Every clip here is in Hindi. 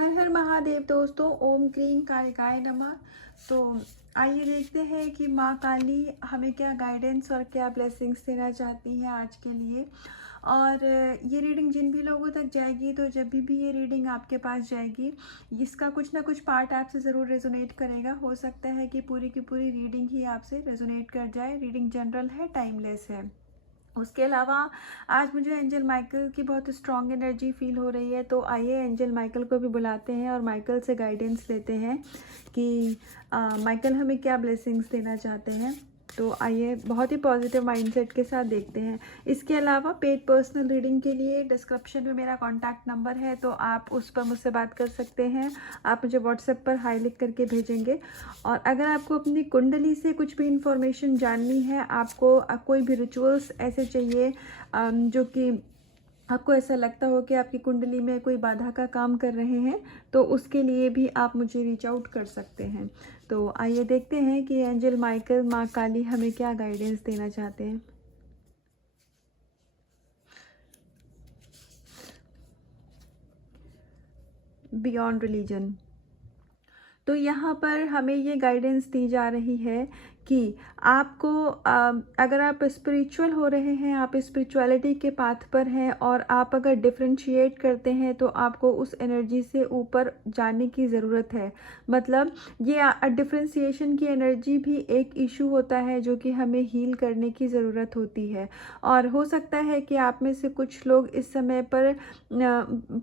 हर हर महादेव दोस्तों, ओम क्रीं कालिकाय नमः। तो आइए देखते हैं कि माँ काली हमें क्या गाइडेंस और क्या ब्लेसिंग्स देना चाहती हैं आज के लिए। और ये रीडिंग जिन भी लोगों तक जाएगी, तो जब भी ये रीडिंग आपके पास जाएगी, इसका कुछ ना कुछ पार्ट आपसे ज़रूर रेजोनेट करेगा। हो सकता है कि पूरी की पूरी रीडिंग ही आपसे रेजोनेट कर जाए। रीडिंग जनरल है, टाइमलेस है। उसके अलावा आज मुझे एंजल माइकल की बहुत स्ट्रॉन्ग एनर्जी फील हो रही है। तो आइए एंजल माइकल को भी बुलाते हैं और माइकल से गाइडेंस लेते हैं कि माइकल हमें क्या ब्लेसिंग्स देना चाहते हैं। तो आइए बहुत ही पॉजिटिव माइंडसेट के साथ देखते हैं। इसके अलावा पेड पर्सनल रीडिंग के लिए डिस्क्रिप्शन में मेरा कॉन्टैक्ट नंबर है, तो आप उस पर मुझसे बात कर सकते हैं। आप मुझे व्हाट्सएप पर हाई लिख करके भेजेंगे। और अगर आपको अपनी कुंडली से कुछ भी इंफॉर्मेशन जाननी है, आपको कोई भी रिचुअल्स ऐसे चाहिए जो कि आपको ऐसा लगता हो कि आपकी कुंडली में कोई बाधा का काम कर रहे हैं, तो उसके लिए भी आप मुझे रीच आउट कर सकते हैं। तो आइए देखते हैं कि एंजल माइकल, माँ काली हमें क्या गाइडेंस देना चाहते हैं। Beyond religion. तो यहाँ पर हमें ये गाइडेंस दी जा रही है कि आपको अगर आप स्पिरिचुअल हो रहे हैं, आप स्पिरिचुअलिटी के पाथ पर हैं और आप अगर डिफरेंशिएट करते हैं, तो आपको उस एनर्जी से ऊपर जाने की ज़रूरत है। मतलब ये डिफरेंशिएशन की एनर्जी भी एक इशू होता है जो कि हमें हील करने की ज़रूरत होती है। और हो सकता है कि आप में से कुछ लोग इस समय पर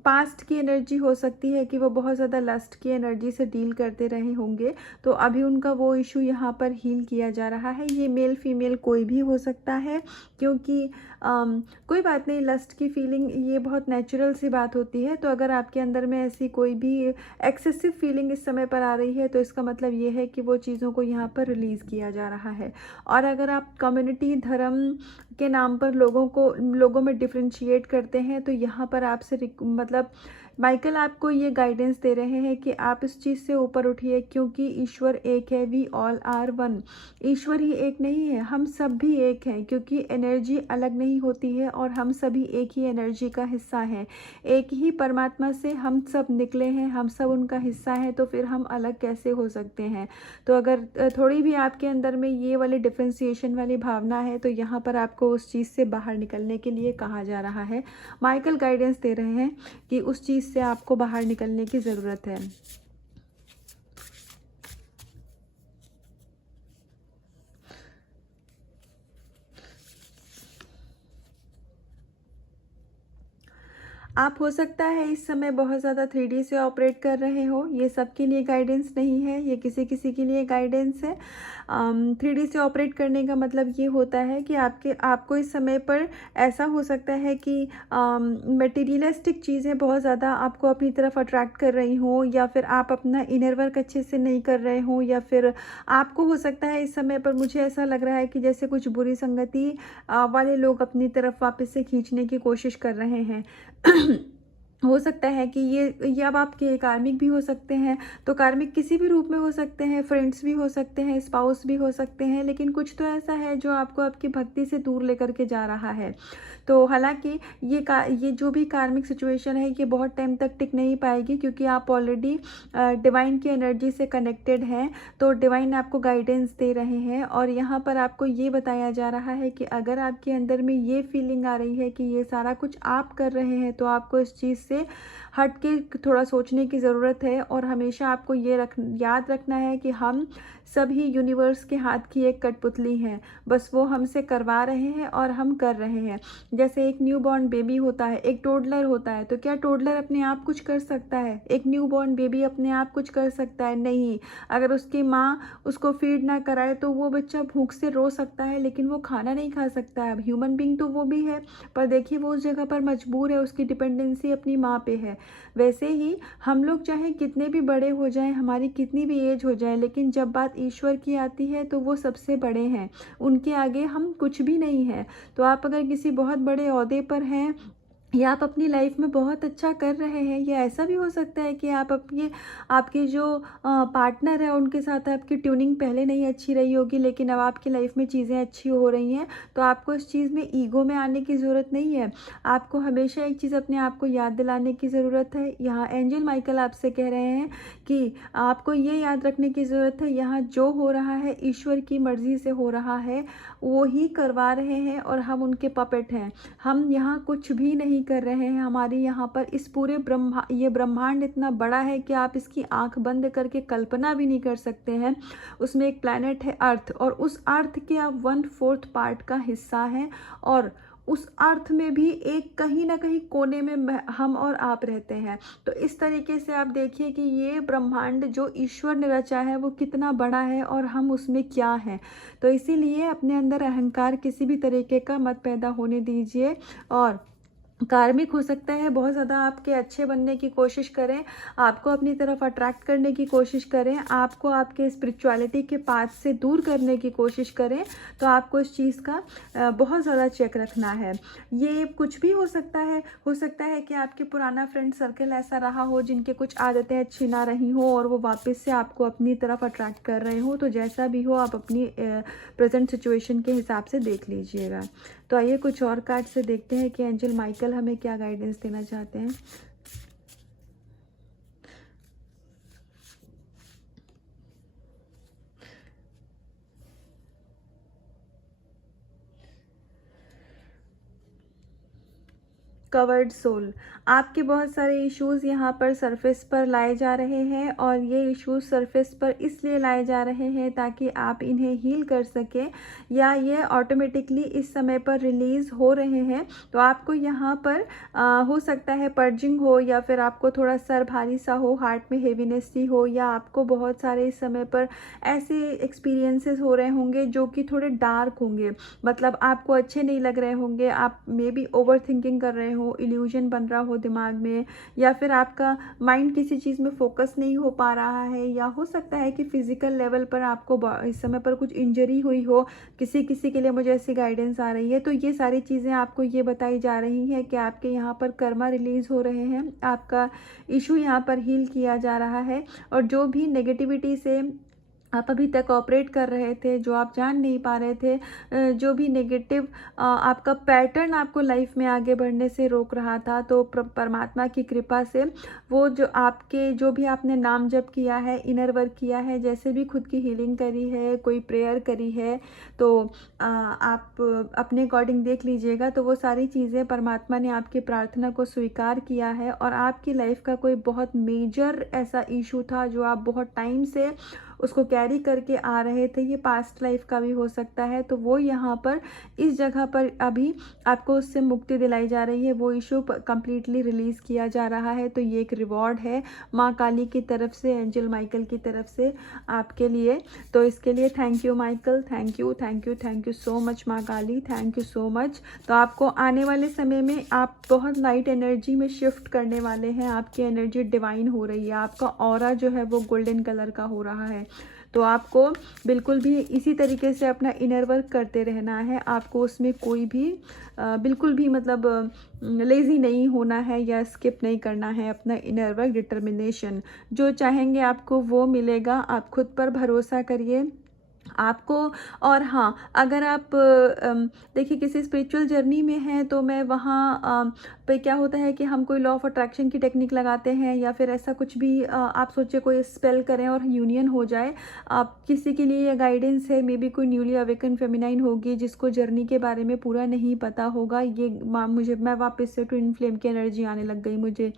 पास्ट की एनर्जी हो सकती है कि वो बहुत ज़्यादा लस्ट की एनर्जी से डील करते रहे होंगे, तो अभी उनका वो इशू यहाँ पर हील किया जा रहा है। ये मेल फीमेल कोई भी हो सकता है, क्योंकि कोई बात नहीं, लस्ट की फीलिंग ये बहुत नेचुरल सी बात होती है। तो अगर आपके अंदर में ऐसी कोई भी एक्सेसिव फीलिंग इस समय पर आ रही है, तो इसका मतलब ये है कि वो चीज़ों को यहाँ पर रिलीज़ किया जा रहा है। और अगर आप कम्युनिटी, धर्म के नाम पर लोगों में डिफरेंशिएट करते हैं, तो यहाँ पर आपसे मतलब माइकल आपको ये गाइडेंस दे रहे हैं कि आप इस चीज़ से ऊपर उठिए, क्योंकि ईश्वर एक है। We all are one. ईश्वर ही एक नहीं है, हम सब भी एक हैं, क्योंकि एनर्जी अलग नहीं होती है और हम सभी एक ही एनर्जी का हिस्सा हैं। एक ही परमात्मा से हम सब निकले हैं, हम सब उनका हिस्सा हैं, तो फिर हम अलग कैसे हो सकते हैं। तो अगर थोड़ी भी आपके अंदर में ये वाली डिफ्रेंसिएशन वाली भावना है, तो यहाँ पर आपको उस चीज़ से बाहर निकलने के लिए कहा जा रहा है। माइकल गाइडेंस दे रहे हैं कि उस चीज़ से आपको बाहर निकलने की ज़रूरत है। आप हो सकता है इस समय बहुत ज़्यादा 3D से ऑपरेट कर रहे हो। ये सबके लिए गाइडेंस नहीं है, ये किसी किसी के लिए गाइडेंस है। 3D से ऑपरेट करने का मतलब ये होता है कि आपको इस समय पर ऐसा हो सकता है कि मटेरियलिस्टिक चीज़ें बहुत ज़्यादा आपको अपनी तरफ अट्रैक्ट कर रही हों, या फिर आप अपना इनर वर्क अच्छे से नहीं कर रहे हों, या फिर आपको हो सकता है इस समय पर, मुझे ऐसा लग रहा है कि जैसे कुछ बुरी संगति वाले लोग अपनी तरफ वापस से खींचने की कोशिश कर रहे हैं। हो सकता है कि ये अब आपके कार्मिक भी हो सकते हैं। तो कार्मिक किसी भी रूप में हो सकते हैं, फ्रेंड्स भी हो सकते हैं, स्पाउस भी हो सकते हैं, लेकिन कुछ तो ऐसा है जो आपको आपकी भक्ति से दूर लेकर के जा रहा है। तो हालांकि ये जो भी कार्मिक सिचुएशन है, ये बहुत टाइम तक टिक नहीं पाएगी, क्योंकि आप ऑलरेडी डिवाइन की एनर्जी से कनेक्टेड हैं। तो डिवाइन आपको गाइडेंस दे रहे हैं, और यहाँ पर आपको ये बताया जा रहा है कि अगर आपके अंदर में ये फीलिंग आ रही है कि ये सारा कुछ आप कर रहे हैं, तो आपको इस चीज़ से हट के थोड़ा सोचने की ज़रूरत है। और हमेशा आपको ये याद रखना है कि हम सभी यूनिवर्स के हाथ की एक कठपुतली हैं। बस वो हमसे करवा रहे हैं और हम कर रहे हैं। जैसे एक न्यूबॉर्न बेबी होता है, एक टोडलर होता है, तो क्या टोडलर अपने आप कुछ कर सकता है? एक न्यूबॉर्न बेबी अपने आप कुछ कर सकता है? नहीं। अगर उसकी माँ उसको फीड ना कराए, तो वो बच्चा भूख से रो सकता है, लेकिन वो खाना नहीं खा सकता है। अब ह्यूमन बींग तो वो भी है, पर देखिए वो उस जगह पर मजबूर है, उसकी डिपेंडेंसी अपनी माँ पे है। वैसे ही हम लोग चाहे कितने भी बड़े हो जाएं, हमारी कितनी भी एज हो जाए, लेकिन जब बात ईश्वर की आती है, तो वो सबसे बड़े हैं। उनके आगे हम कुछ भी नहीं हैं। तो आप अगर किसी बहुत बड़े ओहदे पर हैं, या आप अपनी लाइफ में बहुत अच्छा कर रहे हैं, या ऐसा भी हो सकता है कि आप अपने आपके जो पार्टनर है उनके साथ आपकी ट्यूनिंग पहले नहीं अच्छी रही होगी, लेकिन अब आपकी लाइफ में चीज़ें अच्छी हो रही हैं। तो आपको इस चीज़ में ईगो में आने की ज़रूरत नहीं है। आपको हमेशा एक चीज़ अपने आप को याद दिलाने की ज़रूरत है। यहाँ एंजल माइकल आपसे कह रहे हैं कि आपको ये याद रखने की ज़रूरत है, यहाँ जो हो रहा है ईश्वर की मर्ज़ी से हो रहा है, वो ही करवा रहे हैं और हम उनके पपेट हैं। हम यहाँ कुछ भी नहीं कर रहे हैं। हमारे यहाँ पर इस पूरे ये ब्रह्मांड इतना बड़ा है कि आप इसकी आंख बंद करके कल्पना भी नहीं कर सकते हैं। उसमें एक प्लैनेट है अर्थ, और उस अर्थ के आप 1/4 पार्ट का हिस्सा हैं, और उस अर्थ में भी एक कहीं ना कहीं कोने में हम और आप रहते हैं। तो इस तरीके से आप देखिए कि ये ब्रह्मांड जो ईश्वर ने रचा है वो कितना बड़ा है और हम उसमें क्या हैं। तो इसीलिए अपने अंदर अहंकार किसी भी तरीके का मत पैदा होने दीजिए। और कार्मिक हो सकता है बहुत ज़्यादा आपके अच्छे बनने की कोशिश करें, आपको अपनी तरफ अट्रैक्ट करने की कोशिश करें, आपको आपके स्पिरिचुअलिटी के पाथ से दूर करने की कोशिश करें, तो आपको इस चीज़ का बहुत ज़्यादा चेक रखना है। ये कुछ भी हो सकता है कि आपके पुराना फ्रेंड सर्कल ऐसा रहा हो जिनके कुछ आदतें अच्छी ना रही हो और वो वापस से आपको अपनी तरफ अट्रैक्ट कर रहे हो। तो जैसा भी हो आप अपनी प्रेजेंट सिचुएशन के हिसाब से देख लीजिएगा। तो आइए कुछ और कार्ड से देखते हैं कि एंजल माइकल हमें क्या गाइडेंस देना चाहते हैं। कवर्ड सोल, आपके बहुत सारे इश्यूज़ यहाँ पर सरफेस पर लाए जा रहे हैं, और ये इश्यूज़ सरफेस पर इसलिए लाए जा रहे हैं ताकि आप इन्हें हील कर सकें, या ये ऑटोमेटिकली इस समय पर रिलीज़ हो रहे हैं। तो आपको यहाँ पर हो सकता है पर्जिंग हो, या फिर आपको थोड़ा सर भारी सा हो, हार्ट में हेवीनेस सी हो, या आपको बहुत सारे इस समय पर ऐसे एक्सपीरियंसेस हो रहे होंगे जो कि थोड़े डार्क होंगे, मतलब आपको अच्छे नहीं लग रहे होंगे, आप मे बी ओवर थिंकिंग कर रहे हो, इल्यूजन बन रहा हो दिमाग में, या फिर आपका माइंड किसी चीज़ में फोकस नहीं हो पा रहा है, या हो सकता है कि फिजिकल लेवल पर आपको इस समय पर कुछ इंजरी हुई हो। किसी किसी के लिए मुझे ऐसी गाइडेंस आ रही है। तो ये सारी चीज़ें आपको ये बताई जा रही हैं कि आपके यहाँ पर कर्मा रिलीज़ हो रहे हैं, आपका इशू यहाँ पर हील किया जा रहा है, और जो भी नेगेटिविटी से आप अभी तक ऑपरेट कर रहे थे, जो आप जान नहीं पा रहे थे, जो भी नेगेटिव आपका पैटर्न आपको लाइफ में आगे बढ़ने से रोक रहा था, तो परमात्मा की कृपा से वो जो आपके जो भी आपने नाम जप किया है, इनर वर्क किया है, जैसे भी खुद की हीलिंग करी है, कोई प्रेयर करी है, तो आप अपने अकॉर्डिंग देख लीजिएगा। तो वो सारी चीज़ें परमात्मा ने आपकी प्रार्थना को स्वीकार किया है, और आपकी लाइफ का कोई बहुत मेजर ऐसा इशू था जो आप बहुत टाइम से उसको कैरी करके आ रहे थे, ये पास्ट लाइफ का भी हो सकता है, तो वो यहाँ पर इस जगह पर अभी आपको उससे मुक्ति दिलाई जा रही है, वो इशू कंप्लीटली रिलीज़ किया जा रहा है। तो ये एक रिवॉर्ड है माँ काली की तरफ से, एंजल माइकल की तरफ से आपके लिए। तो इसके लिए thank you Michael, thank you thank you thank you so much माँ काली, थैंक यू सो मच। तो आपको आने वाले समय में आप बहुत लाइट एनर्जी में शिफ्ट करने वाले हैं, आपकी एनर्जी डिवाइन हो रही है, आपका ऑरा जो है वो गोल्डन कलर का हो रहा है। तो आपको बिल्कुल भी इसी तरीके से अपना इनर वर्क करते रहना है, आपको उसमें कोई भी बिल्कुल भी मतलब लेज़ी नहीं होना है या स्किप नहीं करना है अपना इनर वर्क। डिटर्मिनेशन जो चाहेंगे आपको वो मिलेगा, आप खुद पर भरोसा करिए आपको। और हाँ, अगर आप देखिए किसी स्पिरिचुअल जर्नी में हैं, तो मैं वहाँ पे क्या होता है कि हम कोई लॉ ऑफ अट्रैक्शन की टेक्निक लगाते हैं, या फिर ऐसा कुछ भी आप सोचिए कोई स्पेल करें और यूनियन हो जाए। आप किसी के लिए ये गाइडेंस है, मे बी कोई न्यूली अवेकन फेमिनाइन होगी जिसको जर्नी के बारे में पूरा नहीं पता होगा। ये मैं वापस से ट्विन फ्लेम की एनर्जी आने लग गई मुझे।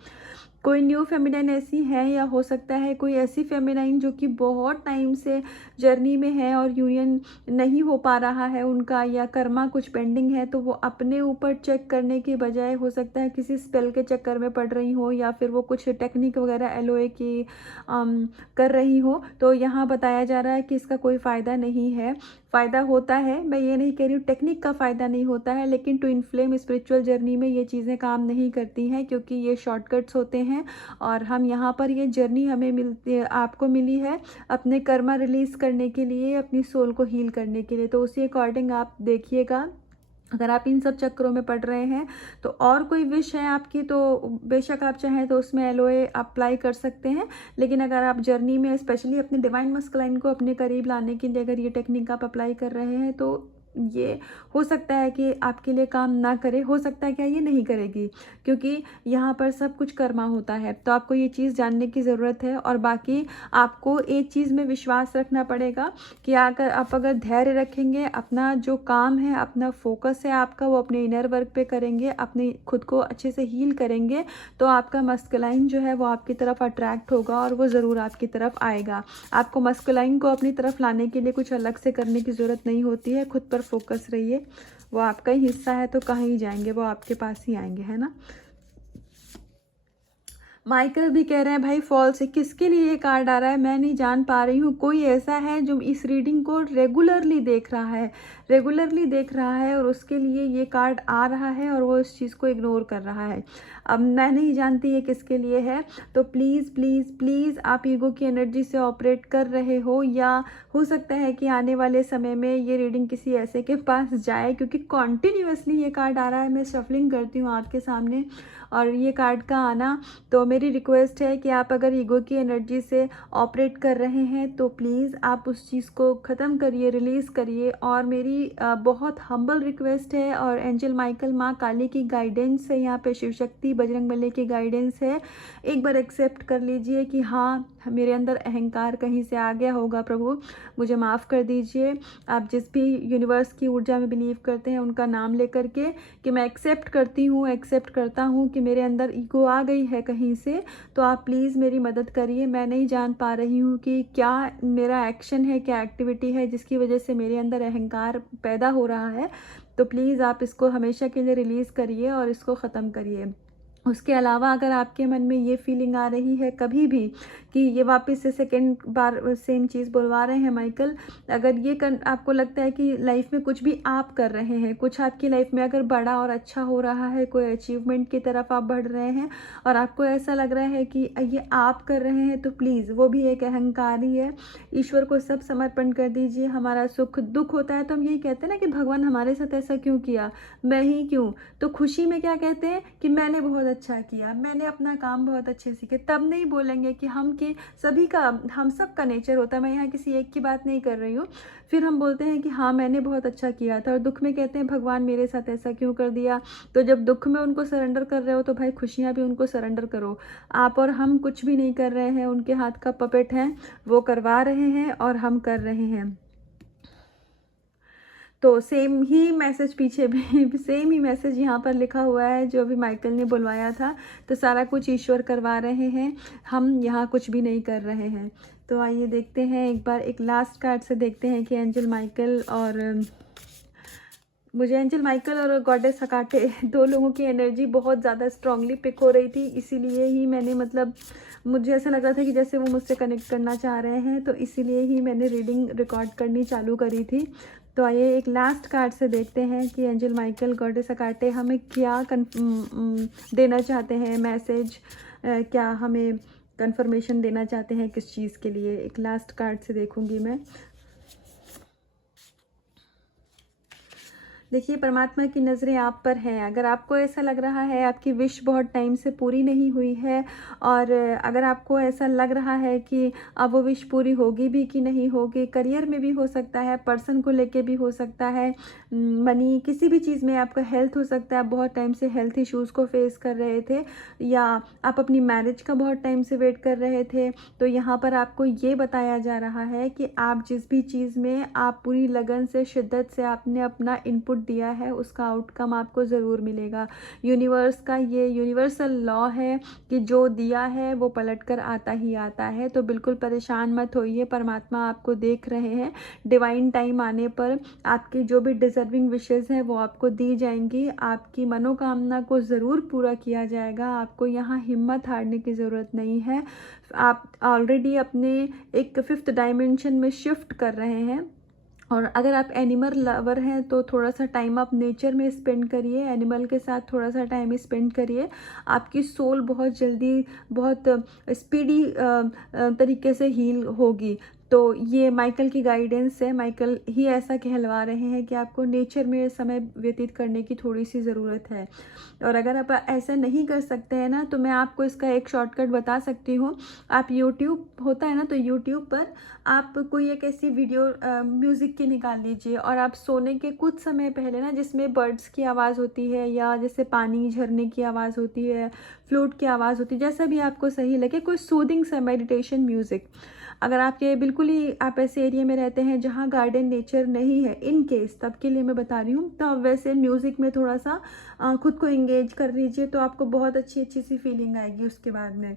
कोई न्यू फेमिनाइन ऐसी है, या हो सकता है कोई ऐसी फेमिनाइन जो कि बहुत टाइम से जर्नी में है और यूनियन नहीं हो पा रहा है उनका, या कर्मा कुछ पेंडिंग है, तो वो अपने ऊपर चेक करने के बजाय हो सकता है किसी स्पेल के चक्कर में पड़ रही हो, या फिर वो कुछ टेक्निक वगैरह एलओए की कर रही हो। तो यहाँ बताया जा रहा है कि इसका कोई फ़ायदा नहीं है। फ़ायदा होता है, मैं ये नहीं कह रही हूँ टेक्निक का फ़ायदा नहीं होता है, लेकिन ट्विन फ्लेम स्पिरिचुअल जर्नी में ये चीज़ें काम नहीं करती हैं, क्योंकि ये शॉर्टकट्स होते हैं। और हम यहाँ पर ये जर्नी हमें मिलती है, आपको मिली है अपने कर्मा रिलीज़ करने के लिए, अपनी सोल को हील करने के लिए। तो उसी अकॉर्डिंग आप देखिएगा अगर आप इन सब चक्करों में पड़ रहे हैं तो और कोई विश है आपकी तो बेशक आप चाहें तो उसमें एलोए अप्लाई कर सकते हैं। लेकिन अगर आप जर्नी में स्पेशली अपने डिवाइन मस्कुलाइन को अपने करीब लाने के लिए अगर ये टेक्निक आप अप्लाई कर रहे हैं तो ये हो सकता है कि आपके लिए काम ना करे, हो सकता है क्या ये नहीं करेगी, क्योंकि यहाँ पर सब कुछ कर्मा होता है। तो आपको ये चीज़ जानने की ज़रूरत है। और बाकी आपको एक चीज़ में विश्वास रखना पड़ेगा कि अगर धैर्य रखेंगे, अपना जो काम है, अपना फोकस है आपका वो अपने इनर वर्क पे करेंगे, अपने खुद को अच्छे से हील करेंगे, तो आपका मस्कुलाइन जो है वो आपकी तरफ अट्रैक्ट होगा और वो ज़रूर आपकी तरफ आएगा। आपको मस्कुलाइन को अपनी तरफ लाने के लिए कुछ अलग से करने की ज़रूरत नहीं होती है। खुद पर फोकस रहिए, वो आपका ही हिस्सा है तो कहीं जाएंगे, वो आपके पास ही आएंगे, है ना। माइकल भी कह रहे हैं भाई फॉल्स है, किसके लिए ये कार्ड आ रहा है मैं नहीं जान पा रही हूँ। कोई ऐसा है जो इस रीडिंग को रेगुलरली देख रहा है, और उसके लिए ये कार्ड आ रहा है और वो इस चीज़ को इग्नोर कर रहा है। अब मैं नहीं जानती ये किसके लिए है, तो प्लीज़ प्लीज़ प्लीज़ आप ईगो की एनर्जी से ऑपरेट कर रहे हो, या हो सकता है कि आने वाले समय में ये रीडिंग किसी ऐसे के पास जाए, क्योंकि कॉन्टिन्यूसली ये कार्ड आ रहा है। मैं शफलिंग करती हूँ आपके सामने और ये कार्ड का आना, तो मेरी रिक्वेस्ट है कि आप अगर ईगो की एनर्जी से ऑपरेट कर रहे हैं तो प्लीज़ आप उस चीज़ को ख़त्म करिए, रिलीज़ करिए। और मेरी बहुत हम्बल रिक्वेस्ट है, और एंजल माइकल, माँ काली की गाइडेंस है यहाँ पे, शिव शक्ति बजरंगबली की गाइडेंस है। एक बार एक्सेप्ट कर लीजिए कि हाँ मेरे अंदर अहंकार कहीं से आ गया होगा, प्रभु मुझे माफ़ कर दीजिए। आप जिस भी यूनिवर्स की ऊर्जा में बिलीव करते हैं उनका नाम लेकर के कि मैं एक्सेप्ट करता हूँ कि मेरे अंदर ईगो आ गई है कहीं से, तो आप प्लीज़ मेरी मदद करिए। मैं नहीं जान पा रही हूँ कि क्या मेरा एक्शन है, क्या एक्टिविटी है जिसकी वजह से मेरे अंदर अहंकार पैदा हो रहा है। तो प्लीज़ आप इसको हमेशा के लिए रिलीज़ करिए और इसको ख़त्म करिए। उसके अलावा अगर आपके मन में ये फीलिंग आ रही है कभी भी कि ये वापस से सेकेंड बार सेम चीज़ बुलवा रहे हैं माइकल, अगर ये आपको लगता है कि लाइफ में कुछ भी आप कर रहे हैं, कुछ आपकी लाइफ में अगर बड़ा और अच्छा हो रहा है, कोई अचीवमेंट की तरफ आप बढ़ रहे हैं और आपको ऐसा लग रहा है कि ये आप कर रहे हैं, तो प्लीज़ वो भी एक अहंकार ही है। ईश्वर को सब समर्पण कर दीजिए। हमारा सुख दुख होता है तो हम यही कहते हैं ना कि भगवान हमारे साथ ऐसा क्यों किया, मैं ही क्यों। तो खुशी में क्या कहते हैं कि मैंने बहुत अच्छा किया, मैंने अपना काम बहुत अच्छे से किया। तब नहीं बोलेंगे कि हम सब का नेचर होता है, मैं यहाँ किसी एक की बात नहीं कर रही हूँ। फिर हम बोलते हैं कि हाँ मैंने बहुत अच्छा किया था, और दुख में कहते हैं भगवान मेरे साथ ऐसा क्यों कर दिया। तो जब दुख में उनको सरेंडर कर रहे हो तो भाई खुशियाँ भी उनको सरेंडर करो। आप और हम कुछ भी नहीं कर रहे हैं, उनके हाथ का पपेट हैं, वो करवा रहे हैं और हम कर रहे हैं। तो सेम ही मैसेज पीछे भी सेम ही मैसेज यहाँ पर लिखा हुआ है जो अभी माइकल ने बुलवाया था। तो सारा कुछ ईश्वर करवा रहे हैं, हम यहाँ कुछ भी नहीं कर रहे हैं। तो आइए देखते हैं एक बार, एक लास्ट कार्ड से देखते हैं कि एंजल माइकल और मुझे एंजल माइकल और गॉडेस हकाटे दो लोगों की एनर्जी बहुत ज़्यादा स्ट्रांगली पिक हो रही थी, इसीलिए ही मैंने मुझे ऐसा लग रहा था कि जैसे वो मुझसे कनेक्ट करना चाह रहे हैं, तो इसीलिए ही मैंने रीडिंग रिकॉर्ड करनी चालू करी थी। तो आइए एक लास्ट कार्ड से देखते हैं कि एंजल माइकल गॉडेस हकाटे हमें क्या देना चाहते हैं मैसेज, क्या हमें कंफर्मेशन देना चाहते हैं किस चीज़ के लिए। एक लास्ट कार्ड से देखूंगी मैं। देखिए परमात्मा की नज़रें आप पर हैं। अगर आपको ऐसा लग रहा है आपकी विश बहुत टाइम से पूरी नहीं हुई है, और अगर आपको ऐसा लग रहा है कि अब वो विश पूरी होगी भी कि नहीं होगी, करियर में भी हो सकता है, पर्सन को लेके भी हो सकता है, मनी किसी भी चीज़ में, आपका हेल्थ हो सकता है, आप बहुत टाइम से हेल्थ इश्यूज़ को फेस कर रहे थे, या आप अपनी मैरिज का बहुत टाइम से वेट कर रहे थे। तो यहाँ पर आपको ये बताया जा रहा है कि आप जिस भी चीज़ में आप पूरी लगन से, शिद्दत से आपने अपना इनपुट दिया है, उसका आउटकम आपको ज़रूर मिलेगा। यूनिवर्स का ये यूनिवर्सल लॉ है कि जो दिया है वो पलट कर आता ही आता है। तो बिल्कुल परेशान मत होइए, परमात्मा आपको देख रहे हैं। डिवाइन टाइम आने पर आपकी जो भी डिजर्विंग विशेज़ हैं वो आपको दी जाएंगी, आपकी मनोकामना को ज़रूर पूरा किया जाएगा। आपको यहाँ हिम्मत हारने की ज़रूरत नहीं है। आप ऑलरेडी अपने एक 5th डायमेंशन में शिफ्ट कर रहे हैं। और अगर आप एनिमल लवर हैं तो थोड़ा सा टाइम आप नेचर में स्पेंड करिए, एनिमल के साथ थोड़ा सा टाइम स्पेंड करिए। आपकी सोल बहुत जल्दी, बहुत स्पीडी तरीके से हील होगी। तो ये माइकल की गाइडेंस है। माइकल ही ऐसा कहलवा रहे हैं कि आपको नेचर में समय व्यतीत करने की थोड़ी सी ज़रूरत है। और अगर आप ऐसा नहीं कर सकते हैं ना, तो मैं आपको इसका एक शॉर्टकट बता सकती हूँ। आप यूट्यूब होता है ना, तो यूट्यूब पर आप कोई एक ऐसी वीडियो म्यूज़िक की निकाल लीजिए, और आप सोने के कुछ समय पहले ना, जिसमें बर्ड्स की आवाज़ होती है या जैसे पानी झरने की आवाज़ होती है, फ्लूट की आवाज़ होती है, जैसा भी आपको सही लगे, कोई सूदिंग सा मेडिटेशन म्यूज़िक। अगर आपके बिल्कुल ही आप ऐसे एरिया में रहते हैं जहाँ गार्डन नेचर नहीं है, इन केस तब के लिए मैं बता रही हूँ, तो आप वैसे म्यूज़िक में थोड़ा सा खुद को एंगेज कर लीजिए, तो आपको बहुत अच्छी अच्छी सी फीलिंग आएगी उसके बाद में।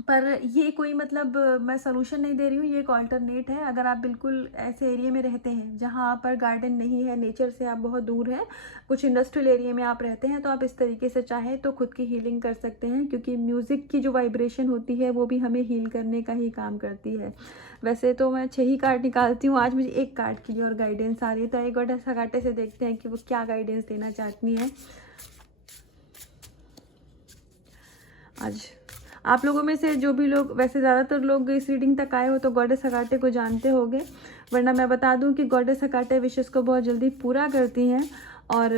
पर ये कोई मतलब मैं सॉल्यूशन नहीं दे रही हूँ, ये एक ऑल्टरनेट है। अगर आप बिल्कुल ऐसे एरिया में रहते हैं जहाँ पर गार्डन नहीं है, नेचर से आप बहुत दूर हैं, कुछ इंडस्ट्रियल एरिया में आप रहते हैं, तो आप इस तरीके से चाहें तो खुद की हीलिंग कर सकते हैं, क्योंकि म्यूज़िक की जो वाइब्रेशन होती है वो भी हमें हील करने का ही काम करती है। वैसे तो मैं 6 ही कार्ड निकालती हूँ, आज मुझे एक कार्ड के लिए और गाइडेंस आ रही है, तो एक और सगाटे से देखते हैं कि वो क्या गाइडेंस देना चाहती हैं। आज आप लोगों में से जो भी लोग, वैसे ज़्यादातर लोग इस रीडिंग तक आए हो तो गॉडेस हकाटे को जानते होंगे, वरना मैं बता दूं कि गॉडेस हकाटे विशेष को बहुत जल्दी पूरा करती हैं। और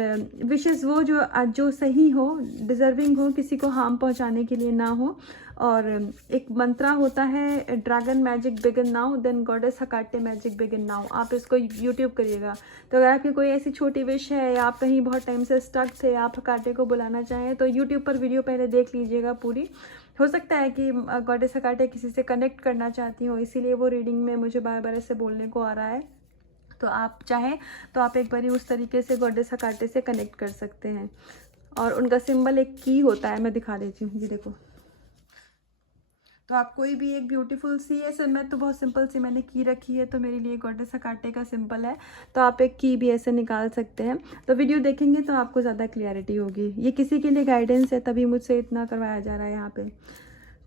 विशेष वो जो सही हो, डिज़र्विंग हो, किसी को हार्म पहुंचाने के लिए ना हो। और एक मंत्रा होता है, dragon magic begin now, then goddess Hecate magic begin now. आप इसको यूट्यूब करिएगा, तो अगर आपकी कोई ऐसी छोटी विश है या आप कहीं बहुत टाइम से स्टक थे, आप हकाटे को बुलाना चाहें, तो यूट्यूब पर वीडियो पहले देख लीजिएगा पूरी। हो सकता है कि गॉडेस हकाटे किसी से कनेक्ट करना चाहती हो, इसीलिए वो रीडिंग में मुझे बार बार ऐसे बोलने को आ रहा है। तो आप चाहें तो आप एक बारी उस तरीके से गॉडेस हकाटे से कनेक्ट कर सकते हैं। और उनका सिंबल एक की होता है, मैं दिखा देती हूँ, ये देखो। तो आप कोई भी एक ब्यूटीफुल सी, ऐसे मैं तो बहुत सिंपल सी मैंने की रखी है, तो मेरे लिए गॉडेस हकाटे का सिंपल है, तो आप एक की भी ऐसे निकाल सकते हैं। तो वीडियो देखेंगे तो आपको ज़्यादा क्लियरिटी होगी। ये किसी के लिए गाइडेंस है, तभी मुझसे इतना करवाया जा रहा है यहाँ पे।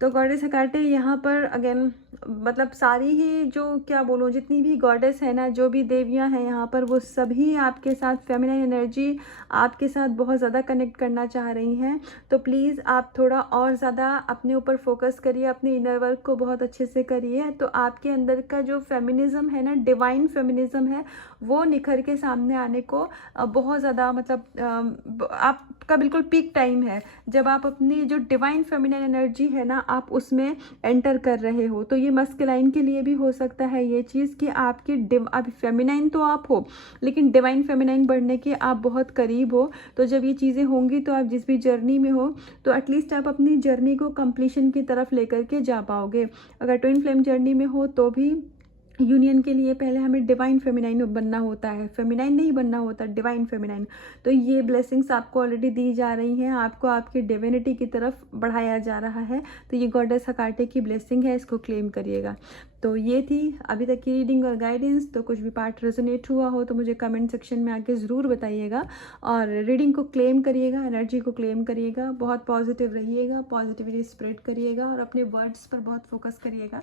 तो गॉडेस हकाटे यहाँ पर अगेन मतलब सारी ही, जो क्या बोलूँ, जितनी भी गॉडेस है ना, जो भी देवियाँ हैं यहाँ पर, वो सभी आपके साथ फेमिनाइन एनर्जी आपके साथ बहुत ज़्यादा कनेक्ट करना चाह रही हैं। तो प्लीज़ आप थोड़ा और ज़्यादा अपने ऊपर फोकस करिए, अपने इनर वर्क को बहुत अच्छे से करिए, तो आपके अंदर का जो फेमिनिज़म है ना, डिवाइन फेमिनिज़म है, वो निखर के सामने आने को बहुत ज़्यादा मतलब आपका बिल्कुल पीक टाइम है, जब आप अपनी जो डिवाइन फेमिनाइन एनर्जी है ना, आप उसमें एंटर कर रहे हो। तो ये मस्कुलाइन के लिए भी हो सकता है ये चीज़ कि आपकी अब फेमिनाइन तो आप हो, लेकिन डिवाइन फेमिनाइन बढ़ने के आप बहुत करीब हो। तो जब ये चीज़ें होंगी, तो आप जिस भी जर्नी में हो, तो एटलीस्ट आप अपनी जर्नी को कंप्लीशन की तरफ लेकर के जा पाओगे। अगर ट्विन फ्लेम जर्नी में हो, तो भी यूनियन के लिए पहले हमें डिवाइन फेमिनाइन बनना होता है, फेमिनाइन नहीं बनना होता, डिवाइन फेमिनाइन। तो ये ब्लेसिंग्स आपको ऑलरेडी दी जा रही हैं, आपको आपकी डिविनिटी की तरफ बढ़ाया जा रहा है। तो ये गॉडेस हकाटे की ब्लेसिंग है, इसको क्लेम करिएगा। तो ये थी अभी तक की रीडिंग और गाइडेंस। तो कुछ भी पार्ट रेजोनेट हुआ हो तो मुझे कमेंट सेक्शन में आके ज़रूर बताइएगा, और रीडिंग को क्लेम करिएगा, एनर्जी को क्लेम करिएगा, बहुत पॉजिटिव रहिएगा, पॉजिटिविटी स्प्रेड करिएगा, और अपने वर्ड्स पर बहुत फोकस करिएगा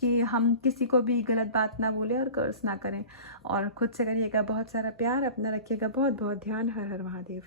कि हम किसी को भी गलत बात ना बोले और कर्स ना करें। और खुद से करिएगा बहुत सारा प्यार, अपना रखिएगा बहुत बहुत ध्यान। हर हर महादेव।